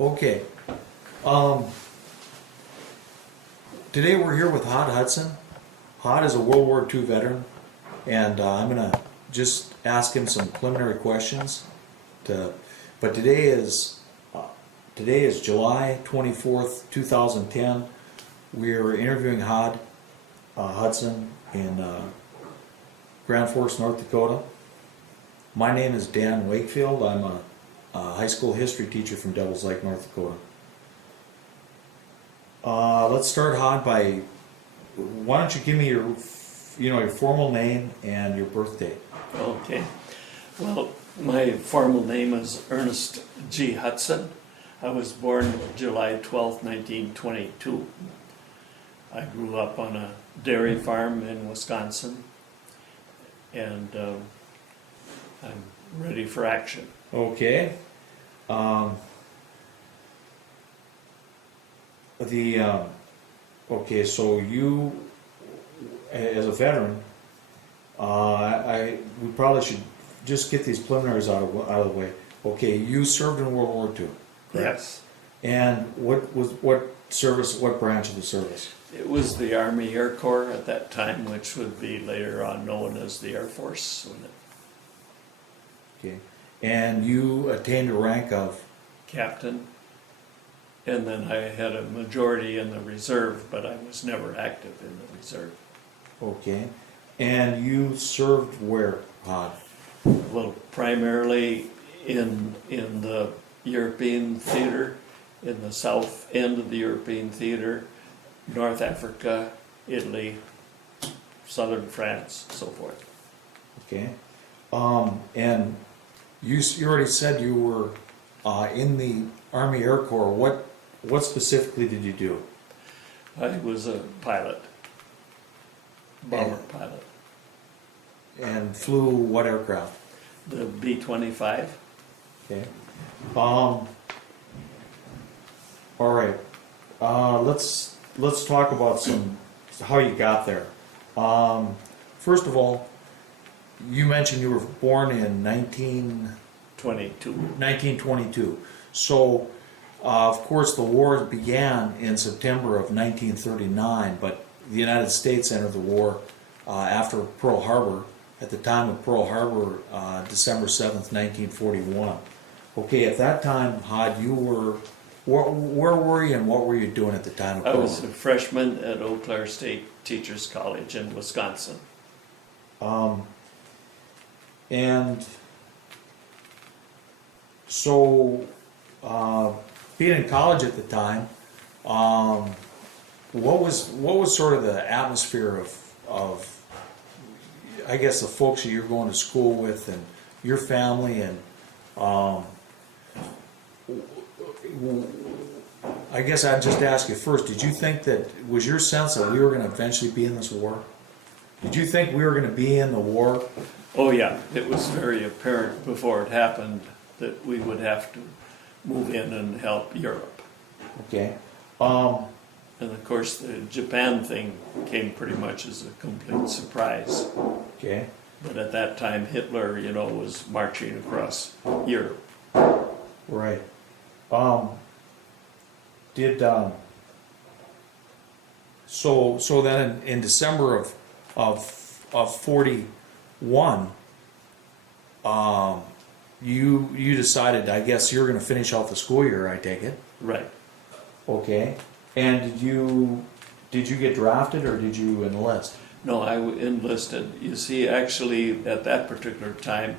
Okay. Um, Today we're here with Hod Hudson. Hod is a World War II veteran, and I'm gonna just ask him some preliminary questions. But today is July 24th, 2010. We're interviewing Hod Hudson in Grand Forks, North Dakota. My name is Dan Wakefield. I'm a high school history teacher from Devils Lake, North Dakota. Let's start, Hod, by why don't you give me your formal name and your birth date? Okay. Well, my formal name is Ernest G. Hudson. I was born July 12, 1922. I grew up on a dairy farm in Wisconsin, and I'm ready for action. Okay. Okay, so you, as a veteran, we probably should just get these preliminaries out of the way. Okay, you served in World War II, correct? Yes. And what branch of the service? It was the Army Air Corps at that time, which would be later on known as the Air Force. Okay. And you attained a rank of? Captain. And then I had a majority in the reserve, but I was never active in the reserve. Okay. And you served where, Hod? Well, primarily in the European theater, in the south end of the European theater, North Africa, Italy, southern France, so forth. Okay. And you already said you were in the Army Air Corps. What specifically did you do? I was a pilot, bomber pilot. And flew what aircraft? The B-25. Okay. All right. Let's talk about how you got there. First of all, you mentioned you were born in 1922. So, of course, the war began in September of 1939, but the United States entered the war after Pearl Harbor. At the time of Pearl Harbor, December 7th, 1941. Okay, at that time, Hod, where were you and what were you doing at the time of Pearl Harbor? I was a freshman at Eau Claire State Teachers College in Wisconsin. And so, being in college at the time, what was sort of the atmosphere of I guess the folks that you're going to school with and your family, and I guess I'd just ask you first, did you think was your sense that we were going to eventually be in this war? Did you think we were going to be in the war? Oh yeah, it was very apparent before it happened that we would have to move in and help Europe. Okay. And of course the Japan thing came pretty much as a complete surprise. Okay. But at that time Hitler, was marching across Europe. Right. So then in December of 41, you decided, I guess you're going to finish out the school year, I take it. Right. Okay. And did you get drafted or did you enlist? No, I enlisted. You see, actually at that particular time,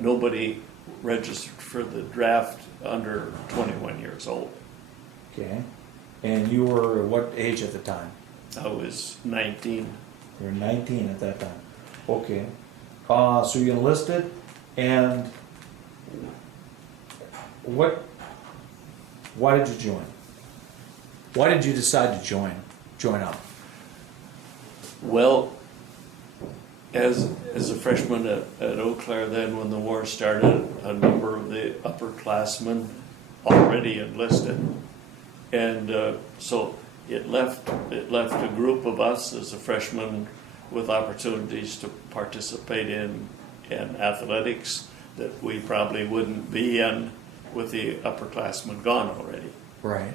nobody registered for the draft under 21 years old. Okay. And you were what age at the time? I was 19. You were 19 at that time. Okay. So you enlisted, and why did you join? Why did you decide to join up? Well, as a freshman at Eau Claire, then when the war started, a number of the upperclassmen already enlisted, and so it left a group of us as a freshman with opportunities to participate in athletics that we probably wouldn't be in with the upperclassmen gone already. Right.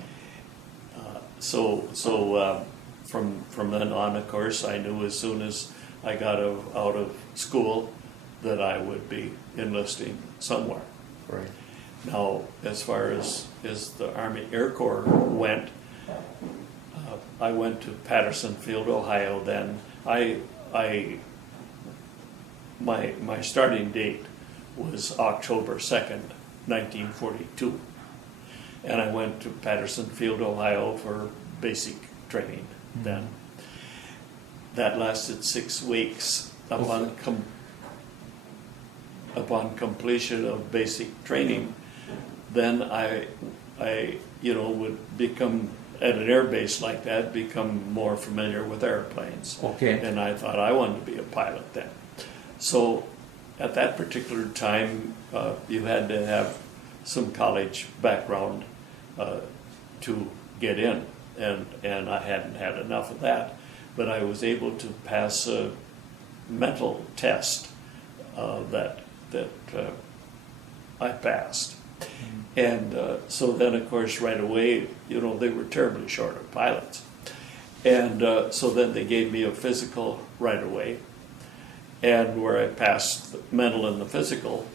From then on, of course, I knew as soon as I got out of school that I would be enlisting somewhere. Right. Now, as far as the Army Air Corps went, I went to Patterson Field, Ohio. Then my starting date was October 2nd, 1942, and I went to Patterson Field, Ohio for basic training. Then that lasted 6 weeks. Upon completion of basic training, then I would become, at an air base like that, become more familiar with airplanes. Okay. And I thought I wanted to be a pilot then. So at that particular time, you had to have some college background to get in, and I hadn't had enough of that, but I was able to pass a mental test that I passed. And so then, of course, right away, they were terribly short of pilots. And so then they gave me a physical right away. And where I passed the mental and the physical,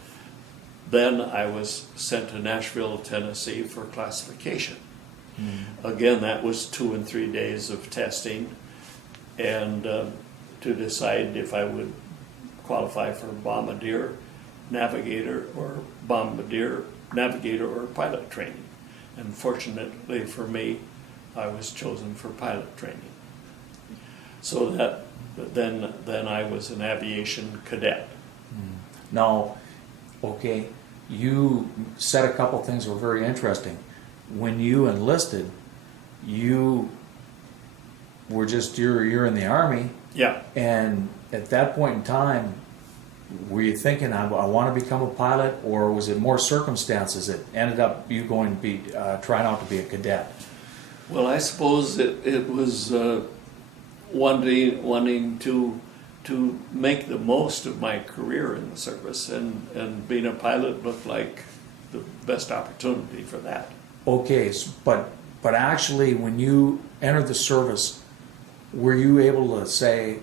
then I was sent to Nashville, Tennessee for classification. Again, that was 2 and 3 days of testing, and to decide if I would qualify for bombardier, navigator, or pilot training. And fortunately for me, I was chosen for pilot training. So that then I was an aviation cadet. Now, okay, you said a couple things that were very interesting. When you enlisted, you were just, you're in the Army, Yeah. and at that point in time, were you thinking, I want to become a pilot, or was it more circumstances that ended up you going to be trying out to be a cadet? Well, I suppose it was wanting to make the most of my career in the service, and being a pilot looked like the best opportunity for that. Okay, but actually, when you entered the service, were you able to say,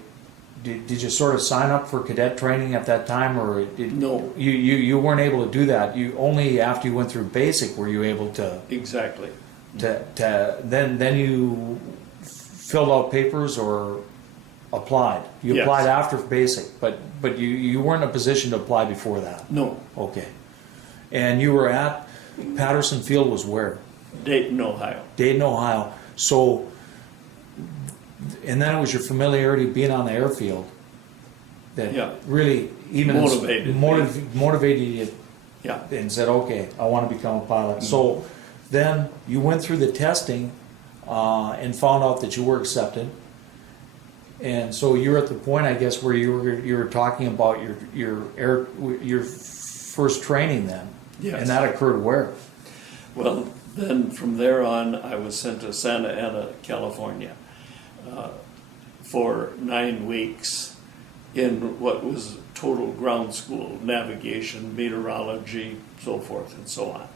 did you sort of sign up for cadet training at that time, or No. You weren't able to do that? You only after you went through basic were you able to Exactly. then you filled out papers or applied. You Yes. applied after basic, but you weren't in a position to apply before that. No. Okay, and you were at Patterson Field was where? Dayton, Ohio. Dayton, Ohio. So, and then it was your familiarity being on the airfield that Yeah. really even motivated you Yeah. and said, okay, I want to become a pilot. So then you went through the testing and found out that you were accepted. And so you're at the point, I guess, where you were talking about your first training then. Yes. And that occurred where? Well, then from there on, I was sent to Santa Ana, California, for 9 weeks in what was total ground school, navigation, meteorology, so forth and so on.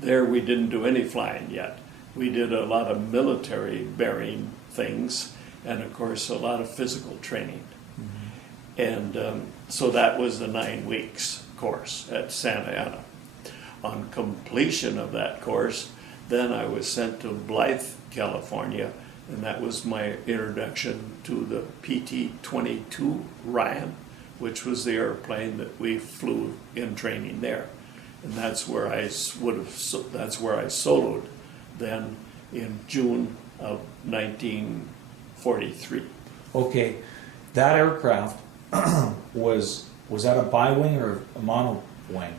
There we didn't do any flying yet. We did a lot of military bearing things, and of course a lot of physical training. And so that was the 9 weeks course at Santa Ana. On completion of that course, then I was sent to Blythe, California, and that was my introduction to the PT-22 Ryan, which was the airplane that we flew in training there. And that's where I soloed then in June of 1943. Okay, that aircraft was that a bi-wing or a mono-wing?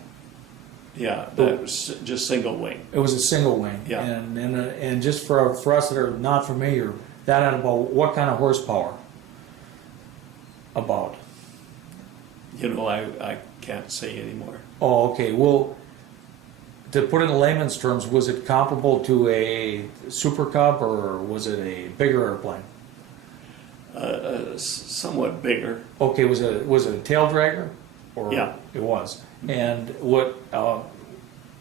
Yeah, that was just single wing. It was a single wing. Yeah. And just for us that are not familiar, that had about what kind of horsepower? About. I can't say anymore. Oh, okay. Well, to put it in layman's terms, was it comparable to a Super Cub or was it a bigger airplane? Somewhat bigger. Okay, was it a tail dragger? Or Yeah. It was. And what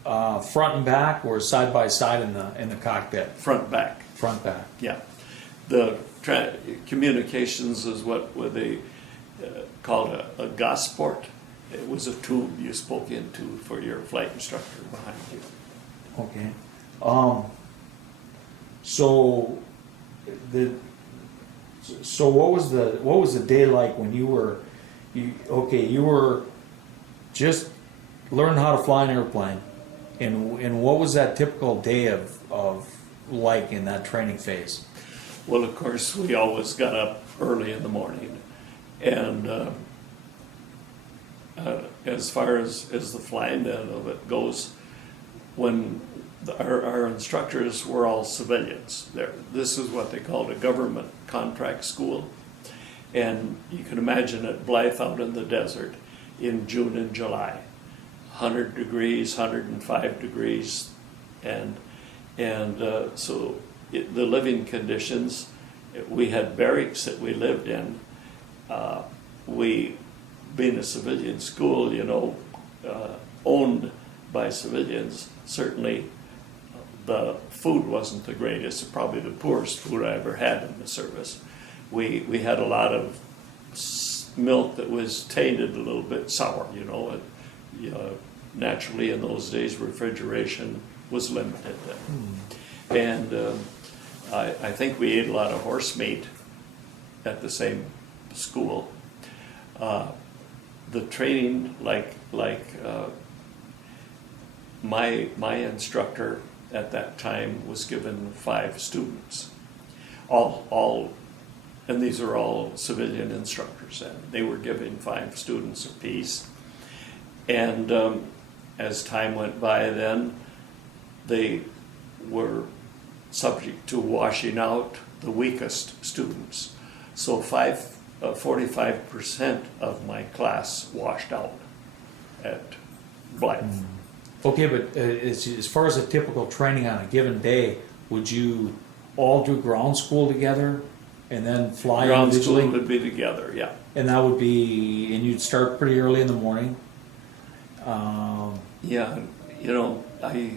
front and back or side by side in the cockpit? front back. Front back. Yeah, the communications is what they called a gosport. It was a tube you spoke into for your flight instructor behind you. Okay. So what was the day like when you were just learning how to fly an airplane, and what was that typical day of like in that training phase? Well, of course, we always got up early in the morning, and as far as the flying end of it goes, when our instructors were all civilians. This is what they called a government contract school, and you can imagine at Blythe out in the desert in June and July, 100 degrees, 105 degrees, and so the living conditions, we had barracks that we lived in. We, being a civilian school, owned by civilians, certainly the food wasn't the greatest, probably the poorest food I ever had in the service. We had a lot of milk that was tainted a little bit sour, naturally in those days refrigeration was limited. And I think we ate a lot of horse meat at the same school. The training, my instructor at that time was given 5 students, and these are all civilian instructors, and they were giving 5 students apiece. And as time went by, then they were subject to washing out the weakest students. So 45% of my class washed out at Blythe. Okay, but as far as a typical training on a given day, would you all do ground school together and then fly Ground individually? school would be together, yeah. And that would be, and you'd start pretty early in the morning. Yeah, I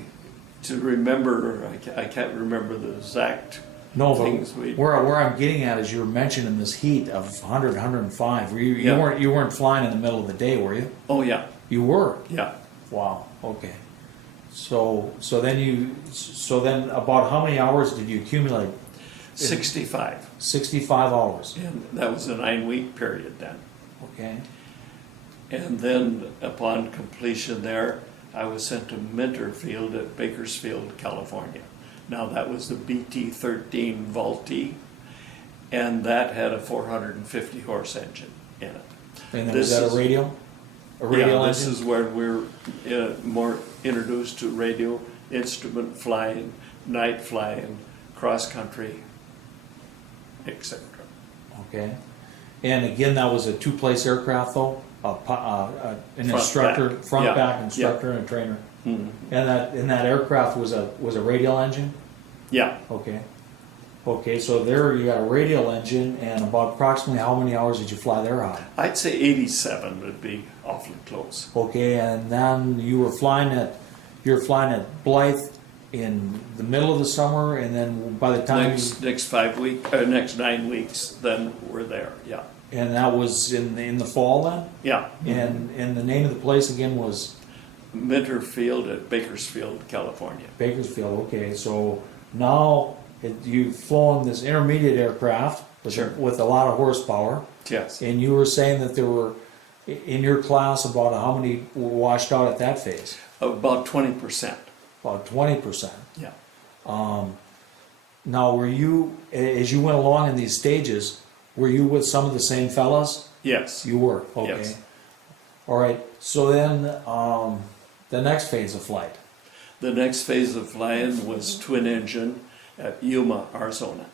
can't remember the exact No, things but we. where I'm getting at is you were mentioning this heat of 100, 105. You Yeah. you weren't flying in the middle of the day, were you? Oh, yeah, You were. yeah. Wow. Okay. So then about how many hours did you accumulate? 65. 65 hours. And that was a 9-week period then. Okay. And then upon completion there, I was sent to Minter Field at Bakersfield, California. Now that was the BT-13 Vultee, and that had a 450 horse engine in it. And then This was that is- a radio? A radio Yeah, this engine? is where we're more introduced to radio, instrument flying, night flying, cross country, etc. Okay. And again, that was a 2-place aircraft though? An instructor, back. front Yeah, back instructor and a trainer. Mhm. And that aircraft was a radial engine? Yeah, Okay. Okay, so there you got a radial engine, and about approximately how many hours did you fly there on? I'd say 87 would be awfully close. Okay, and then you were flying at Blythe in the middle of the summer, and then by the time Next 9 weeks, then we're there. Yeah, and that was in the fall then, yeah. and the name of the place again was Minter Field at Bakersfield, California. Bakersfield. Okay, so now you've flown this intermediate aircraft Sure. with a lot of horsepower, Yes. and you were saying that there were in your class about how many were washed out at that phase? About 20%. About 20%. Yeah. Now, were you, as you went along in these stages, were you with some of the same fellas? Yes. You were, okay. Yes. All right, so then the next phase of flight. The next phase of flying was twin engine at Yuma, Arizona.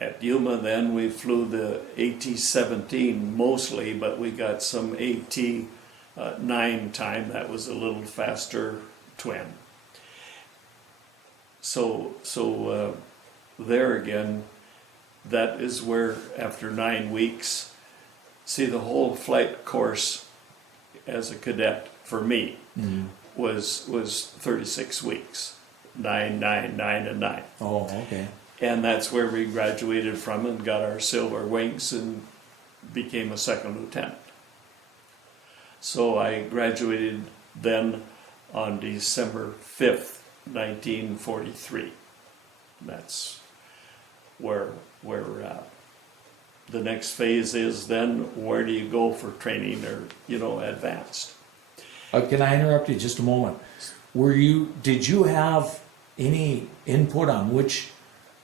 At Yuma then we flew the AT-17 mostly, but we got some AT-9 time. That was a little faster twin. So there again, that is where after 9 weeks, see the whole flight course as a cadet for me was 36 weeks, 9, 9, 9, and 9. Oh, okay. And that's where we graduated from and got our silver wings and became a second lieutenant. So I graduated then on December 5th, 1943. That's where the next phase is then, where do you go for training or, advanced? Can I interrupt you just a moment? Did you have any input on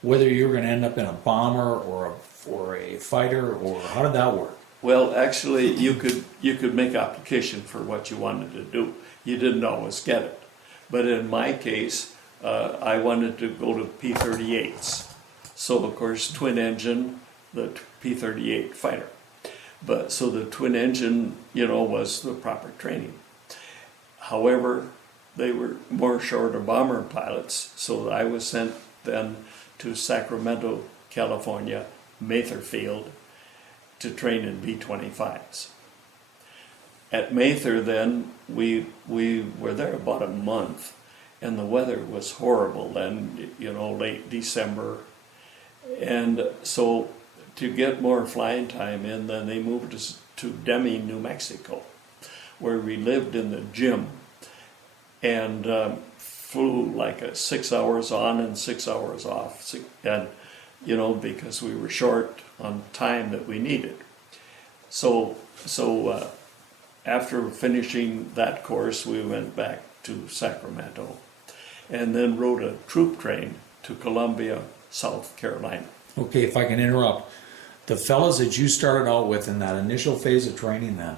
whether you were gonna end up in a bomber or a fighter, or how did that work? Well, actually, you could make application for what you wanted to do. You didn't always get it. But in my case, I wanted to go to P-38s. So of course, twin engine, the P-38 fighter. But so the twin engine, was the proper training. However, they were more shorter bomber pilots, so I was sent then to Sacramento, California, Mather Field, to train in B-25s. At Mather then, we were there about a month, and the weather was horrible then, late December. And so to get more flying time in, then they moved us to Deming, New Mexico, where we lived in the gym and flew like 6 hours on and 6 hours off, and because we were short on time that we needed. So after finishing that course, we went back to Sacramento and then rode a troop train to Columbia, South Carolina. Okay, if I can interrupt, the fellas that you started out with in that initial phase of training then,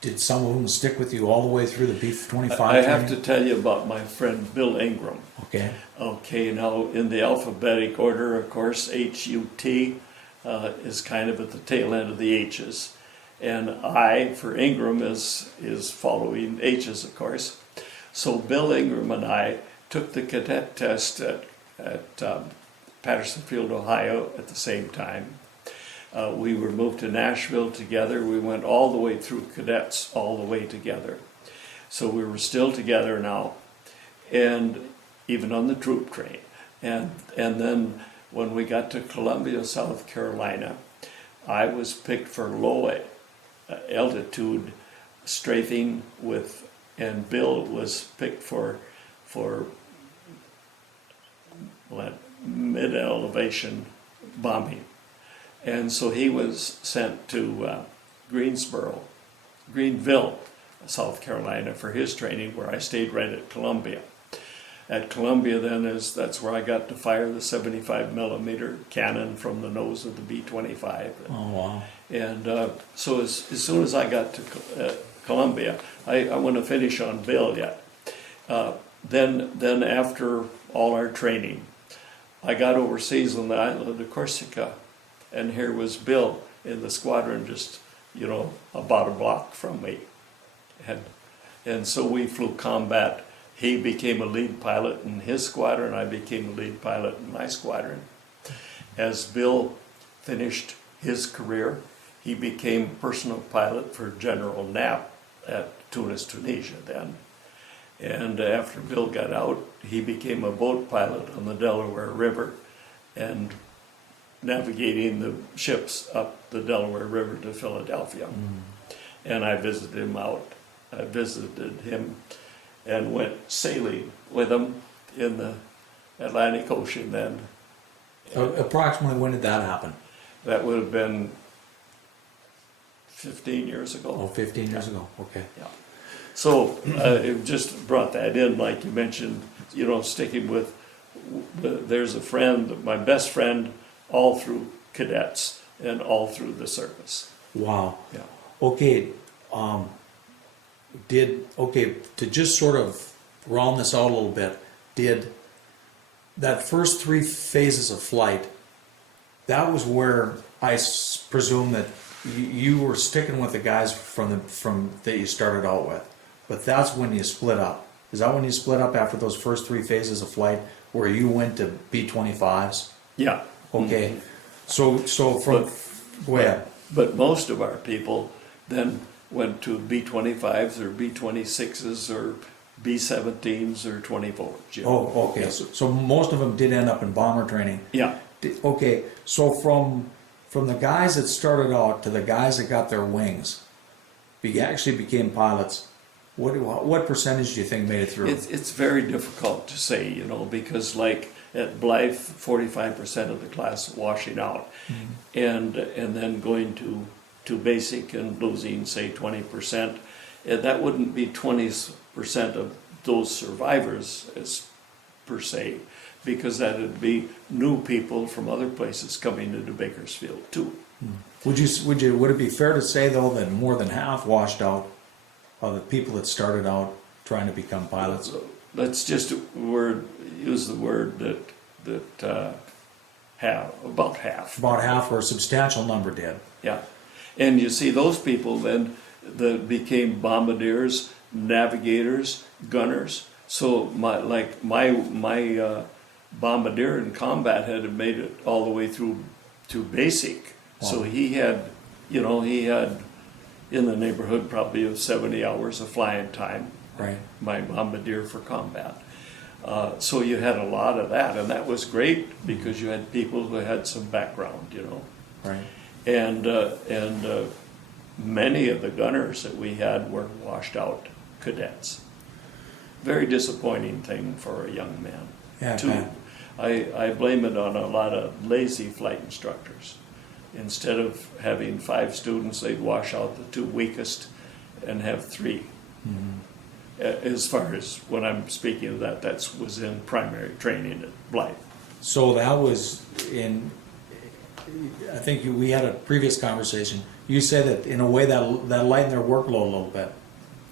did some of them stick with you all the way through the P-25 I have to training? tell you about my friend Bill Ingram. Okay. Okay, now in the alphabetic order, of course, H-U-T is kind of at the tail end of the H's. And I, for Ingram, is following H's, of course. So Bill Ingram and I took the cadet test at Patterson Field, Ohio at the same time. We were moved to Nashville together. We went all the way through cadets, all the way together. So we were still together now, and even on the troop train. And then when we got to Columbia, South Carolina, I was picked for low altitude strafing and Bill was picked for mid-elevation bombing. And so he was sent to Greenville, South Carolina for his training, where I stayed right at Columbia. At Columbia then that's where I got to fire the 75 millimeter cannon from the nose of the B-25. Oh, wow. And so as soon as I got to Columbia, I want to finish on Bill yet. Then after all our training, I got overseas on the island of Corsica, and here was Bill in the squadron just, about a block from me. And so we flew combat. He became a lead pilot in his squadron, I became a lead pilot in my squadron. As Bill finished his career, he became personal pilot for General Knapp at Tunis, Tunisia then. And after Bill got out, he became a boat pilot on the Delaware River and navigating the ships up the Delaware River to Philadelphia. And I visited him I visited him and went sailing with him in the Atlantic Ocean then. Approximately when did that happen? That would have been 15 years ago. Oh, 15 years ago, okay. Yeah. So it just brought that in, like you mentioned, sticking with, there's a friend, my best friend, all through cadets and all through the service. Wow. Yeah. Okay, to just sort of round this out a little bit, did that first 3 phases of flight, that was where I presume that you were sticking with the guys from that you started out with, but that's when you split up. Is that when you split up after those first 3 phases of flight, where you went to B-25s? Yeah. Okay, so from, go ahead. But most of our people then went to B-25s or B-26s or B-17s or 24s. You know. Oh, okay, so most of them did end up in bomber training. Yeah. Okay, so from the guys that started out to the guys that got their wings, actually became pilots, what percentage do you think made it through? It's very difficult to say, you know, because like at Blythe, 45% of the class washing out, and then going to basic and losing, say, 20%. That wouldn't be 20% of those survivors as per se, because that would be new people from other places coming into Bakersfield too. Would it be fair to say though that more than half washed out of the people that started out trying to become pilots? Let's just use the word that about half. About half or a substantial number did. Yeah, and you see those people then that became bombardiers, navigators, gunners. So my bombardier in combat had made it all the way through to basic. Wow. So he had in the neighborhood probably of 70 hours of flying time. Right. My bombardier for combat. So you had a lot of that, and that was great because you had people who had some background, you know. Right. And many of the gunners that we had were washed out cadets. Very disappointing thing for a young man. Yeah, too. man. I blame it on a lot of lazy flight instructors. Instead of having 5 students, they'd wash out the 2 weakest and have 3. As far as when I'm speaking of that was in primary training at Blythe. So that was I think we had a previous conversation. You said that in a way that lightened their workload a little bit.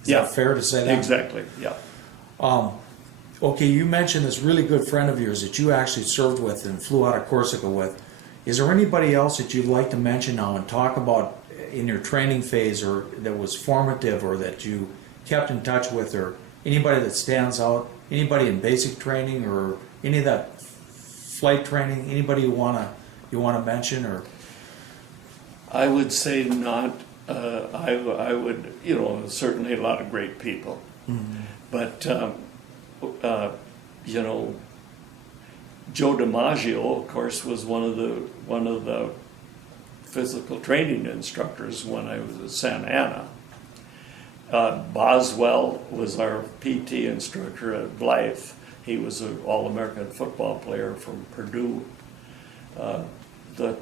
Is that fair to say that? Exactly, yeah. Okay, you mentioned this really good friend of yours that you actually served with and flew out of Corsica with. Is there anybody else that you'd like to mention now and talk about in your training phase or that was formative or that you kept in touch with, or anybody that stands out, anybody in basic training or any of that flight training, anybody you wanna mention? Or I would say not. I would, certainly a lot of great people. But, Joe DiMaggio, of course, was one of the physical training instructors when I was at Santa Ana. Boswell was our PT instructor at Blythe. He was an All-American football player from Purdue. But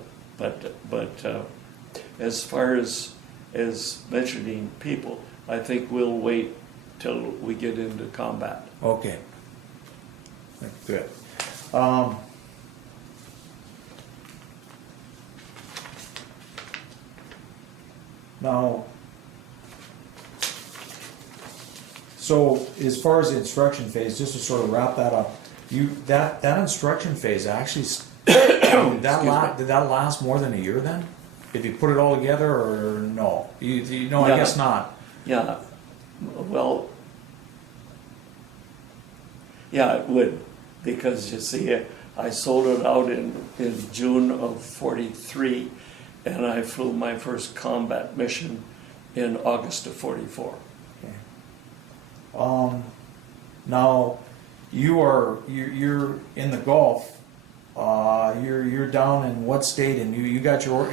as far as mentioning people, I think we'll wait till we get into combat. okay, good. Now, so as far as the instruction phase, just to sort of wrap that up, that instruction phase actually did that last more than a year then? If you put it all together, or no? You know, I Yeah. guess not. Yeah, well, yeah, it would, because you see, I sold it out in June of '43, and I flew my first combat mission in August of '44. Okay. Now, you're in the Gulf. You're down in what state? And you got your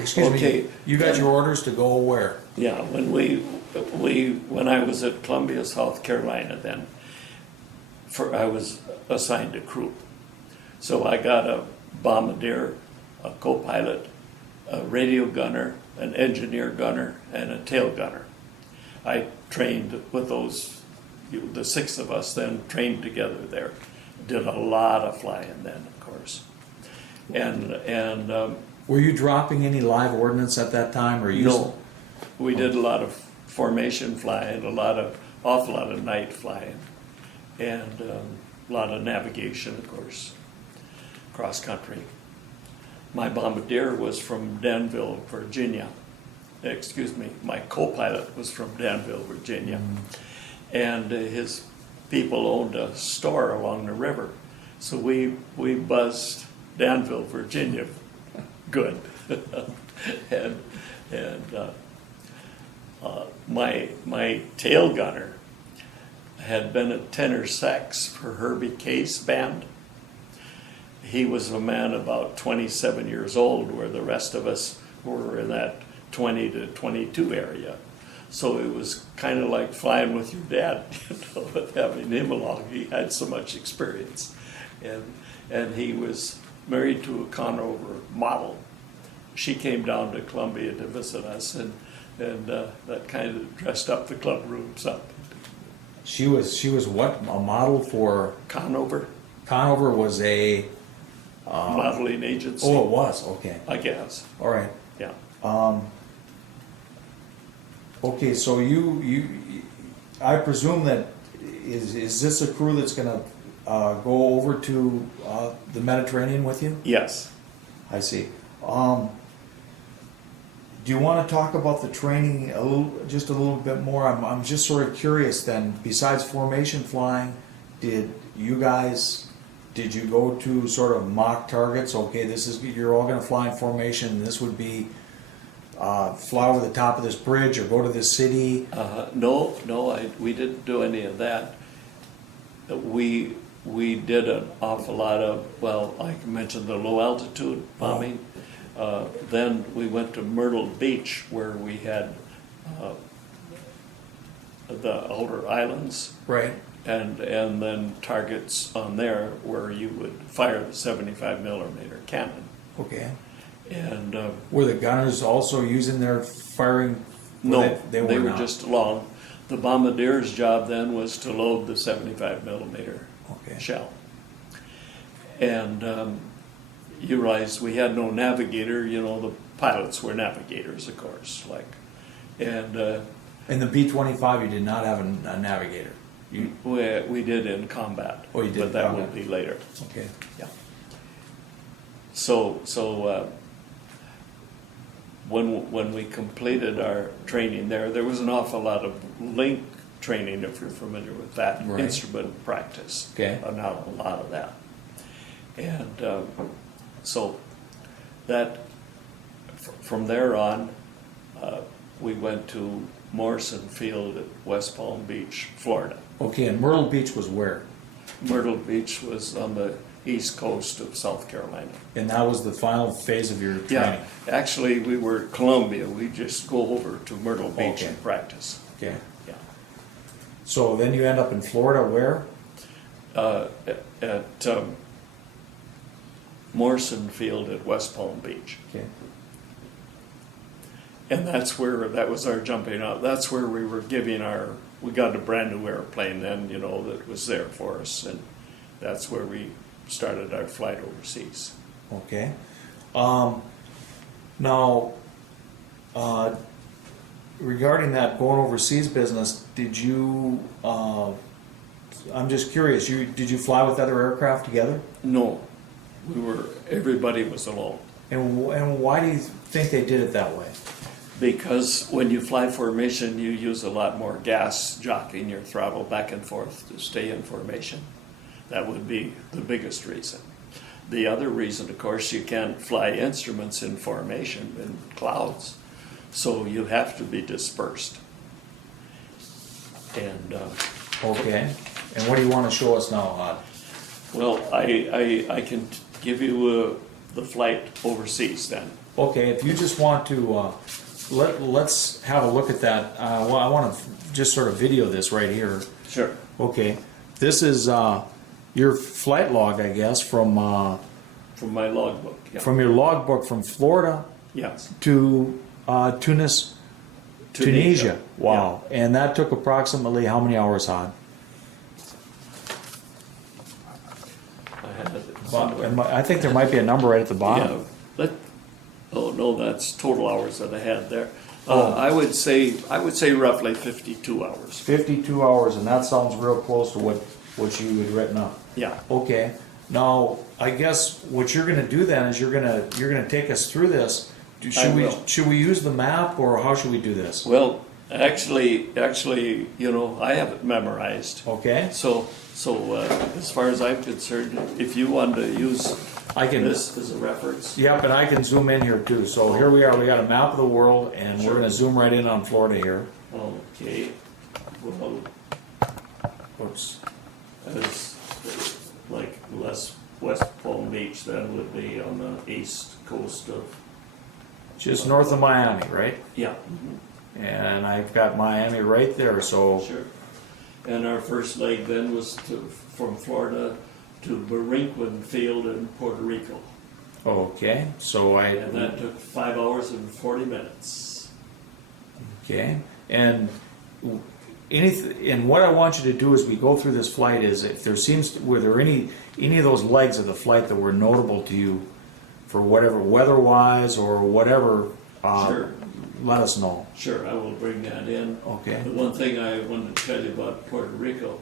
you got your orders to go where? Yeah, when I was at Columbia, South Carolina, then I was assigned to crew. So I got a bombardier, a co-pilot, a radio gunner, an engineer gunner, and a tail gunner. I trained with those, the 6 of us then trained together there. Did a lot of flying then, of course. And Were you dropping any live ordnance at that time, or you? no, we did a lot of formation flying, awful lot of night flying, and a lot of navigation, of course, cross country. My bombardier was from Danville, Virginia. Excuse me, my co-pilot was from Danville, Virginia, and his people owned a store along the river, so we buzzed Danville, Virginia, good, and my tail gunner had been at tenor sax for Herbie Case band. He was a man about 27 years old, where the rest of us were in that 20 to 22 area. So it was kind of like flying with your dad, with having him along. He had so much experience. And he was married to a Conover model. She came down to Columbia to visit us, and that kind of dressed up the club rooms up. She was what, a model for Conover Conover was a modeling agency, oh, it was, okay, I guess. all right. Yeah. Okay, so I presume that is this a crew that's gonna go over to the Mediterranean with you? Yes. I see. Do you want to talk about the training just a little bit more? I'm just sort of curious. Then, besides formation flying, did you go to sort of mock targets? Okay, you're all going to fly in formation. This would be fly over the top of this bridge or go to this city. No, we didn't do any of that. We did an awful lot of, well, like I mentioned, the low altitude bombing. Then we went to Myrtle Beach, where we had the outer islands, Right. and then targets on there where you would fire the 75 millimeter cannon. Okay. And Were the gunners also using their firing? no, they were not. just along. The bombardier's job then was to load the 75 millimeter Okay. shell. And you realize we had no navigator, the pilots were navigators, of course, and In the B-25, you did not have a navigator. we did in combat. Oh, you did But in that combat. would be later. Okay. Yeah. So when we completed our training there was an awful lot of link training, if you're familiar with that, Right. instrument practice. Okay. Not a lot of that. And so that, from there on, we went to Morrison Field at West Palm Beach, Florida. Okay, and Myrtle Beach was where? Myrtle Beach was on the east coast of South Carolina. And that was the final phase of your training? Yeah, actually, we were at Columbia. We just go over to Myrtle Beach Okay. and practice. Okay. Yeah. So then you end up in Florida, where? At Morrison Field at West Palm Beach. Okay. And that was our jumping out. That's where we were we got a brand new airplane then, that was there for us. And that's where we started our flight overseas. Okay. Now, regarding that going overseas business, did you, I'm just curious, did you fly with other aircraft together? No, everybody was alone. And why do you think they did it that way? Because when you fly formation, you use a lot more gas jockeying your throttle back and forth to stay in formation. That would be the biggest reason. The other reason, of course, you can't fly instruments in formation in clouds, so you have to be dispersed. And Okay. And what do you want to show us now, Hod? well, I can give you the flight overseas then. Okay, if you just want to, let's have a look at that. Well, I want to just sort of video this right here. Sure. Okay, this is your flight log, I guess, from From my logbook. Yeah. from your logbook from Florida Yes. to Tunisia. Wow, and that took approximately how many hours, Hod? I had it somewhere. I think there might be a number right at the bottom. Yeah, oh no, that's total hours that I had there. Oh. I would say roughly 52 hours. 52 hours, and that sounds real close to what you had written up. Yeah. Okay. Now, I guess what you're going to do then is you're going to take us through this. will. Should we use the map, or how should we do this? Well, actually, I have it memorized. Okay. So as far as I'm concerned, if you want to use I can. this as a reference, Yep, and I can zoom in here too. So here we are. We got a map of the world, and we're Sure. going to zoom right in on Florida here. okay. Well, Oops. As like West Palm Beach, then would be on the east coast of, Just north of Miami, right? yeah. And I've got Miami right there, so, Sure. And our first leg then was from Florida to Borinquen Field in Puerto Rico. okay, so And that took 5 hours and 40 minutes. okay, and and what I want you to do as we go through this flight is, if there were there any of those legs of the flight that were notable to you for whatever, weather-wise or whatever, Sure. let us know. Sure, I will bring that in. Okay. The one thing I wanted to tell you about Puerto Rico,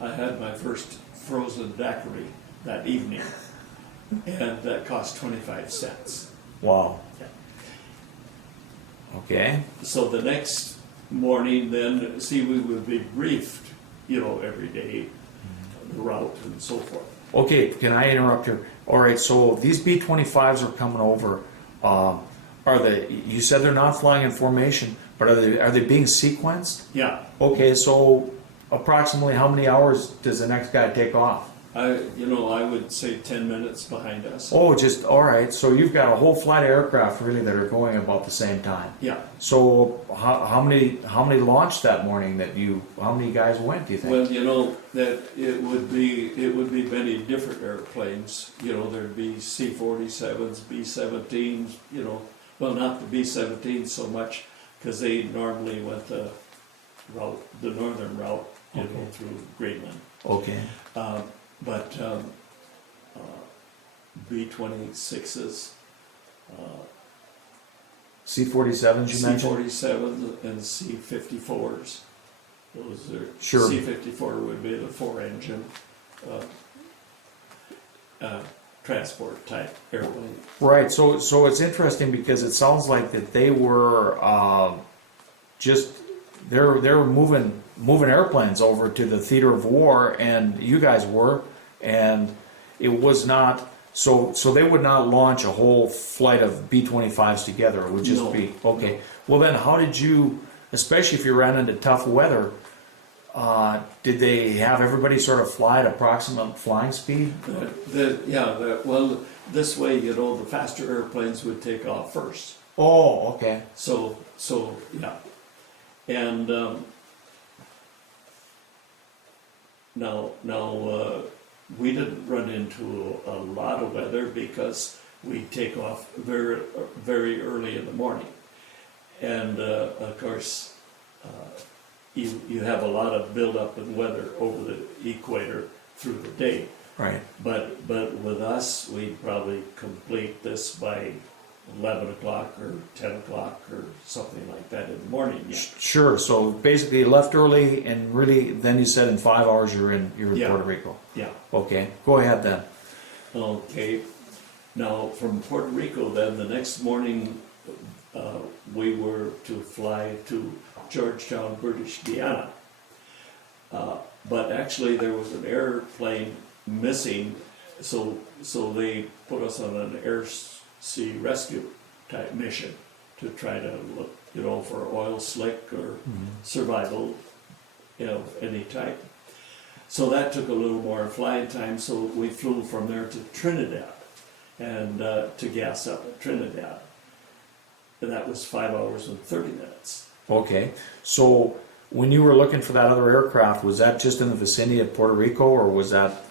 I had my first frozen daiquiri that evening, and that cost 25 cents. Wow. Okay. So the next morning, then, see, we would be briefed, every day, the route and so forth. Okay, can I interrupt here? All right, so these B-25s are coming over. You said they're not flying in formation, but are they being sequenced? Yeah, Okay, so approximately how many hours does the next guy take off? I would say 10 minutes behind us. Oh, just, all right, so you've got a whole flight of aircraft really that are going about the same time. Yeah. So how many launched that morning how many guys went, do you think? Well, that it would be many different airplanes. There'd be C-47s, B-17s, well, not the B-17s so much, because they normally went the northern route, Okay. through Greenland. Okay, But B-26s, C-47s you mentioned? C-47s and C-54s. Those are, Sure. C-54 would be the 4-engine transport type airplane. Right, so it's interesting because it sounds like that they were they're moving airplanes over to the theater of war, and you guys were, and it was not so they would not launch a whole flight of B-25s together. It would just No. be okay. Well, then how did you, especially if you ran into tough weather, did they have everybody sort of fly at approximate flying speed? Well, this way, the faster airplanes would take off first. Oh, okay. So yeah. And now we didn't run into a lot of weather because we take off very, very early in the morning. And of course, you have a lot of buildup in weather over the equator through the day. Right. But with us, we'd probably complete this by 11 o'clock or 10 o'clock or something like that in the morning. Yeah. Sure. So basically, you left early, and really, then you said in 5 hours you're in Yeah. Puerto Rico. Yeah. Okay. Go ahead then. Okay. Now from Puerto Rico, then the next morning, we were to fly to Georgetown, British Guiana. But actually, there was an airplane missing, so they put us on an air sea rescue type mission to try to look, for oil slick or survival, any type. So that took a little more flying time, so we flew from there to Trinidad and to gas up at Trinidad. And that was 5 hours and 30 minutes. Okay. So when you were looking for that other aircraft, was that just in the vicinity of Puerto Rico, or was that?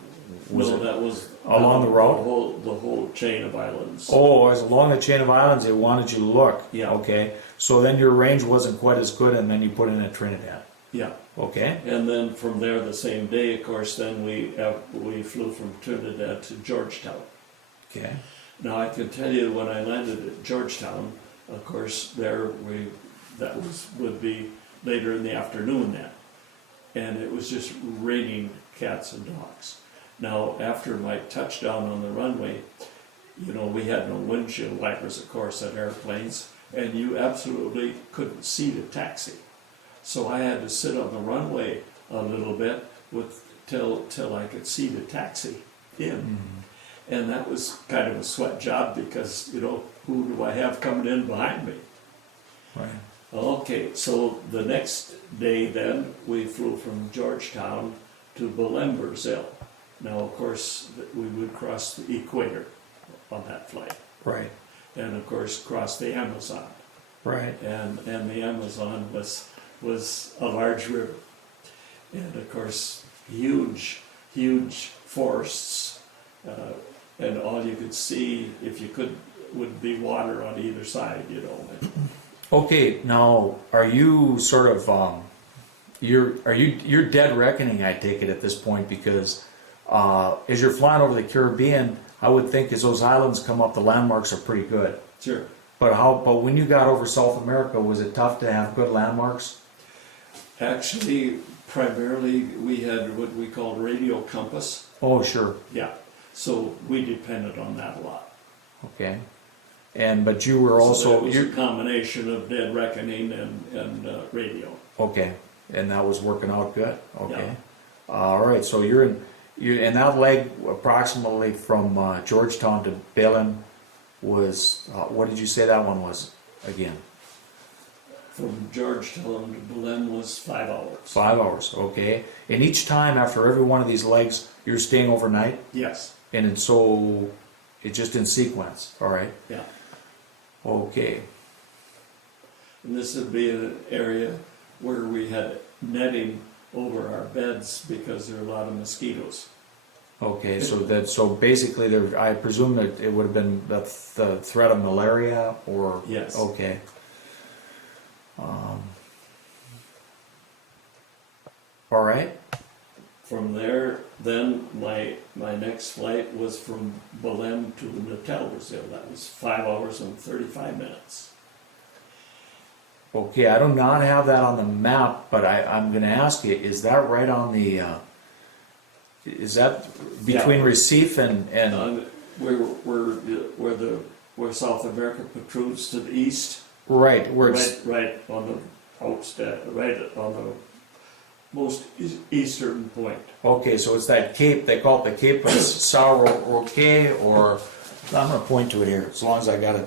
That was along the route? The whole chain of islands. Oh, as along the chain of islands, they wanted you to look. Yeah. Okay. So then your range wasn't quite as good, and then you put in at Trinidad. Yeah. Okay. And then from there, the same day, of course, then we flew from Trinidad to Georgetown. Okay. Now I can tell you, when I landed at Georgetown, of course, would be later in the afternoon then, and it was just raining cats and dogs. Now after my touchdown on the runway, we had no windshield wipers, of course, on airplanes, and you absolutely couldn't see the taxi. So I had to sit on the runway a little bit till I could see the taxi in. And that was kind of a sweat job because, who do I have coming in behind me? Right. Okay, so the next day then, we flew from Georgetown to Belém, Brazil. Now, of course, we would cross the equator on that flight, Right, and of course, cross the Amazon. right. And the Amazon was a large river. And of course, huge forests, and all you could see, if you could, would be water on either side, you know. Okay, now, are you sort of, you're dead reckoning, I take it at this point, because, as you're flying over the Caribbean, I would think as those islands come up, the landmarks are pretty good. Sure. But when you got over South America, was it tough to have good landmarks? Actually, primarily, we had what we called radio compass. Oh, sure, Yeah. So we depended on that a lot. okay. But you were So also, it was a combination of dead reckoning and radio. okay, and that was working out good, okay. Yeah. All right, so and that leg approximately from Georgetown to Belém was, what did you say that one was again? From Georgetown to Belém was 5 hours. 5 hours, okay. And each time after every one of these legs, you're staying overnight? Yes. And so it's just in sequence, all right? Yeah. Okay, And this would be an area where we had netting over our beds because there are a lot of mosquitoes. okay, so basically there, I presume that it would have been the threat of malaria or? Yes. Okay. All right, From there, then my next flight was from Belém to Natal, Brazil. That was 5 hours and 35 minutes. okay, I do not have that on the map, but I'm gonna ask you, is that right on the, is that between Yeah. Recife and, Where South America protrudes to the east, right, where it's, right on the outstep, right on the most eastern point. okay, so it's that cape, they call it the Cape of São Roque, or, I'm gonna point to it here, as long as I got it.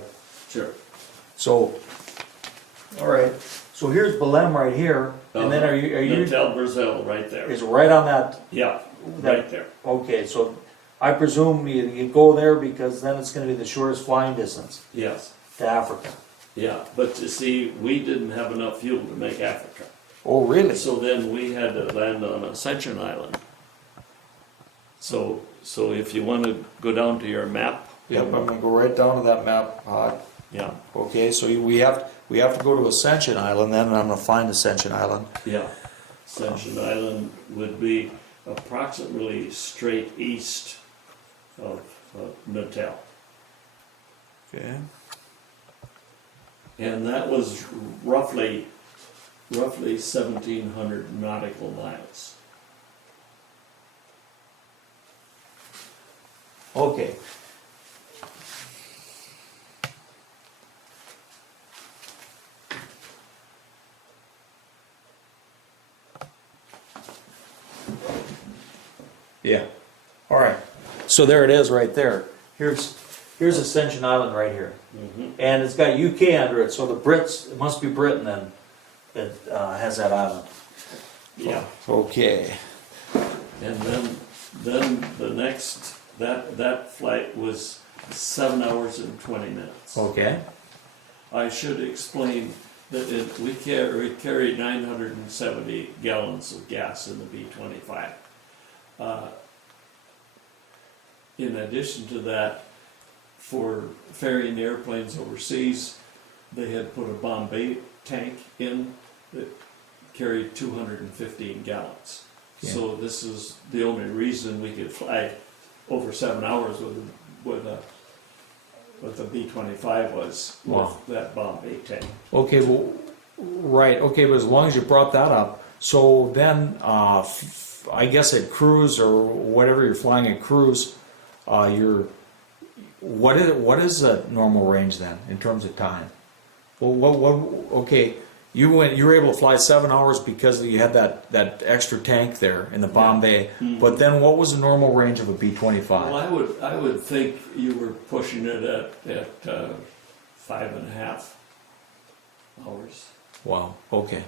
Sure. So, all right, so here's Belém right here, and then are you, Natal, Brazil, right there. is right on that, Yeah, right there. okay, so I presume you go there because then it's gonna be the shortest flying distance Yes, to Africa. yeah, but you see, we didn't have enough fuel to make Africa. Oh, really? So then we had to land on Ascension Island. So if you want to go down to your map. Yep, I'm gonna go right down to that map, Yeah, okay, so we have to go to Ascension Island then, and I'm gonna find Ascension Island. yeah. Ascension Island would be approximately straight east of Natal. Okay. And that was roughly 1,700 nautical miles. Okay. Yeah, all right, so there it is right there. Here's Ascension Island right here. And it's got UK under it, so the Brits, it must be Britain then, that has that island. Yeah. Okay. And then the next, that flight was 7 hours and 20 minutes. Okay. I should explain that we carried 970 gallons of gas in the B-25. In addition to that, for ferrying airplanes overseas, they had put a Bombay tank in that carried 215 gallons. Yeah. So this is the only reason we could fly over 7 hours with the B-25 was Wow. with that Bombay tank. Okay, well, right, okay, but as long as you brought that up, so then, I guess at cruise or whatever you're flying at cruise, what is the normal range then, in terms of time? Well, okay, you were able to fly 7 hours because you had that extra tank there in the Bombay, but then what was the normal range of a B-25? Well, I would think you were pushing it at 5.5 hours. Wow, okay,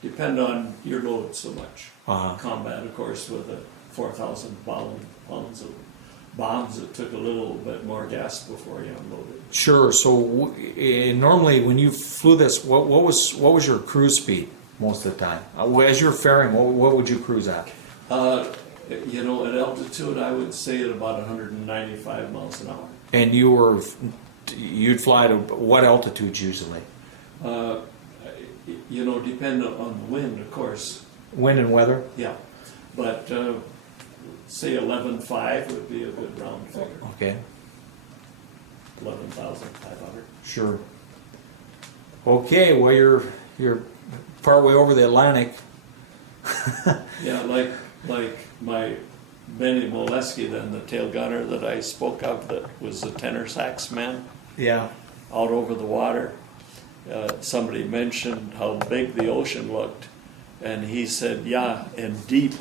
Depend on your load so much. combat, of course, with a 4,000 pounds of bombs. It took a little bit more gas before you unloaded. Sure. So normally, when you flew this, what was your cruise speed most of the time? As you're faring, what would you cruise at? You know, at altitude, I would say at about 195 miles an hour. And you'd fly to what altitudes usually? You know, depending on the wind, of course. Wind and weather. Yeah, but say 11.5 would be a good round figure. Okay. 11,500. Sure. Okay. Well, you're partway over the Atlantic. Yeah, like my Benny Molesky, then the tail gunner that I spoke of, that was the tenor sax man Yeah. out over the water. Somebody mentioned how big the ocean looked, and he said, "Yeah, and deep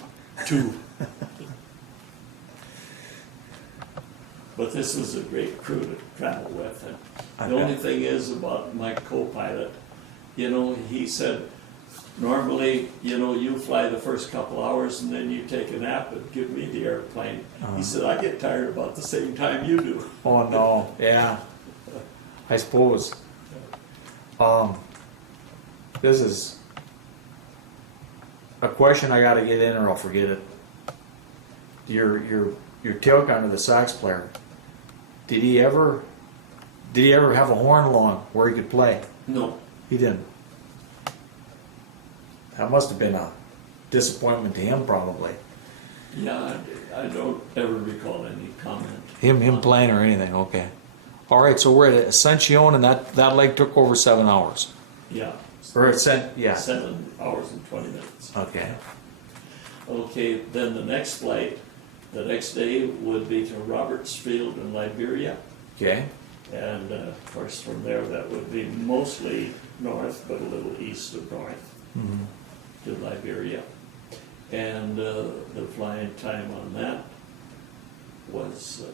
too." But this was a great crew to travel with. And the only thing is about my co-pilot, you know, he said, normally, you know, you fly the first couple hours and then you take a nap and give me the airplane. He said, I get tired about the same time you do. Oh no. Yeah. I suppose. This is a question I got to get in, or I'll forget it. Your tail gunner, the sax player. Did he ever have a horn along where he could play? No. He didn't. That must have been a disappointment to him, probably. Yeah, I don't ever recall any comment. Him playing or anything. Okay. All right. So we're at Ascension, and that leg took over 7 hours. Yeah. Or yeah. 7 hours and 20 minutes. Okay. Okay, then the next flight, the next day would be to Roberts Field in Liberia. Okay. And of course, from there, that would be mostly north, but a little east of north to Liberia. And the flying time on that was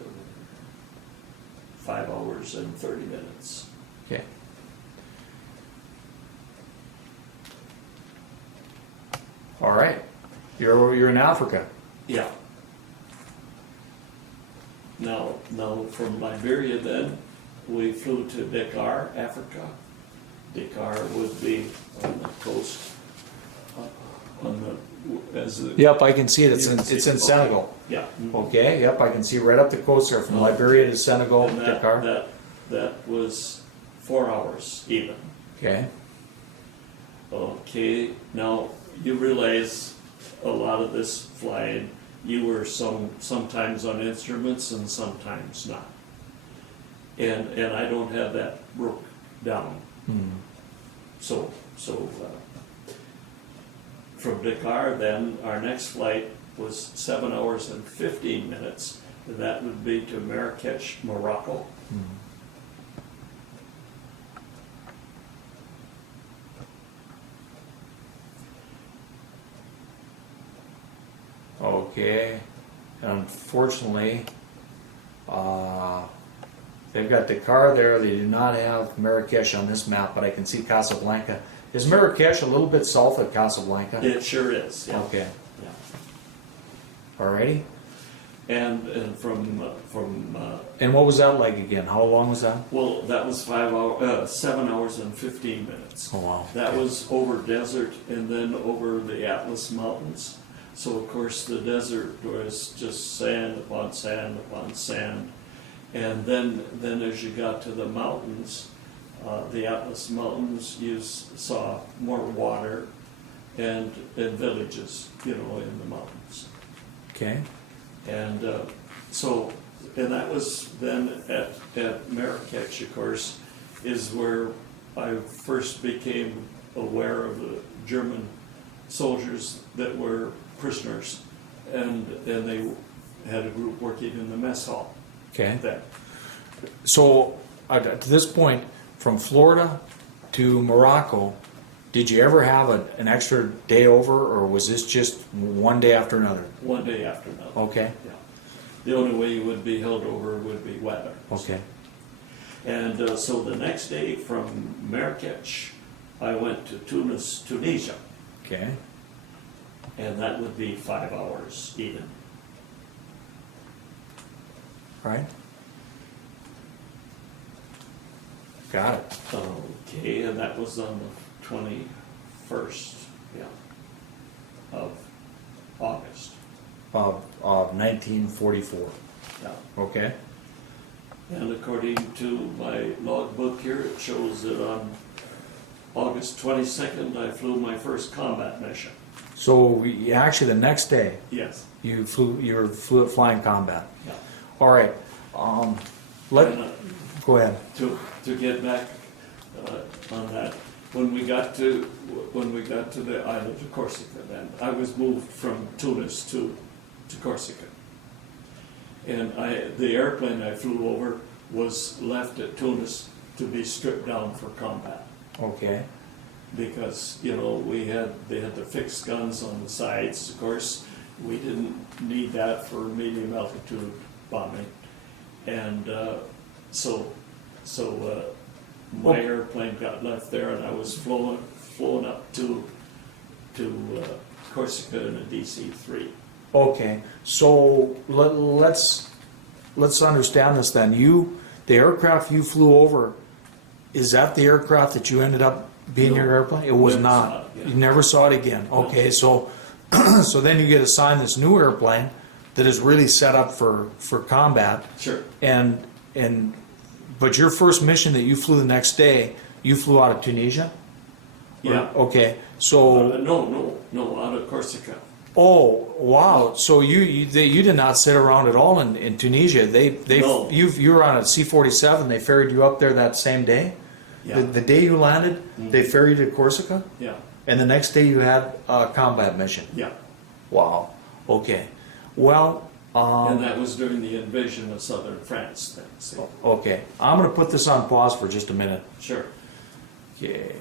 5 hours and 30 minutes. Okay. All right. You're in Africa. Yeah. Now from Liberia then, we flew to Dakar, Africa. Dakar would be on the coast, Yep, I can see it. It's in Senegal. Yeah. Okay. Yep, I can see right up the coast there from Liberia to Senegal, And Dakar. that was 4 hours even. Okay. Okay, now you realize a lot of this flying, you were sometimes on instruments and sometimes not. And I don't have that broke down. So from Dakar then, our next flight was 7 hours and 15 minutes, and that would be to Marrakech, Morocco. Okay. Unfortunately, they've got Dakar there. They do not have Marrakesh on this map, but I can see Casablanca. Is Marrakesh a little bit south of Casablanca? It sure is, yeah. Okay. Yeah. Alrighty. And from And what was that like again? How long was that? well, that was 7 hours and 15 minutes. Oh wow. That Okay. was over desert and then over the Atlas Mountains. So of course the desert was just sand upon sand upon sand. And then as you got to the mountains, the Atlas Mountains, you saw more water and villages, you know, in the mountains. Okay. And and that was then at Marrakech, of course, is where I first became aware of the German soldiers that were prisoners, and they had a group working in the mess hall. Okay. Then. So to this point, from Florida to Morocco, did you ever have an extra day over, or was this just one day after another? One day after another. Okay. Yeah. The only way you would be held over would be weather. Okay. And so the next day from Marrakech, I went to Tunis, Tunisia. Okay. and that would be 5 hours even. Right? Got it. Okay, and that was on the 21st, yeah, of August. Of 1944. Yeah. Okay. And according to my logbook here, it shows that on August 22nd, I flew my first combat mission. So actually, the next day Yes. you flew at flying combat. Yeah. All right. Let And, go ahead. to get back on that, when we got to the island of Corsica, then I was moved from Tunis to Corsica, and the airplane I flew over was left at Tunis to be stripped down for combat, Okay. because they had the fixed guns on the sides. Of course, we didn't need that for medium altitude bombing, and so my airplane got left there, and I was flown up to Corsica in a DC-3. Okay. So let's understand this then. The aircraft you flew over, is that the aircraft that you ended up being No, your airplane? It was never saw not. it again. You never saw it again. Okay. So so then you get assigned this new airplane that is really set up for combat. Sure. But your first mission that you flew the next day, you flew out of Tunisia? Yeah. Okay. So No, out of Corsica. oh wow! So you did not sit around at all in Tunisia. No. You were on a C-47. They ferried you up there that same day. Yeah. The day you landed, they ferried you to Corsica, Yeah. and the next day you had a combat mission. Yeah. Wow. Okay. Well. And that was during the invasion of southern France then, see? Okay. I'm going to put this on pause for just a minute. Sure. Okay.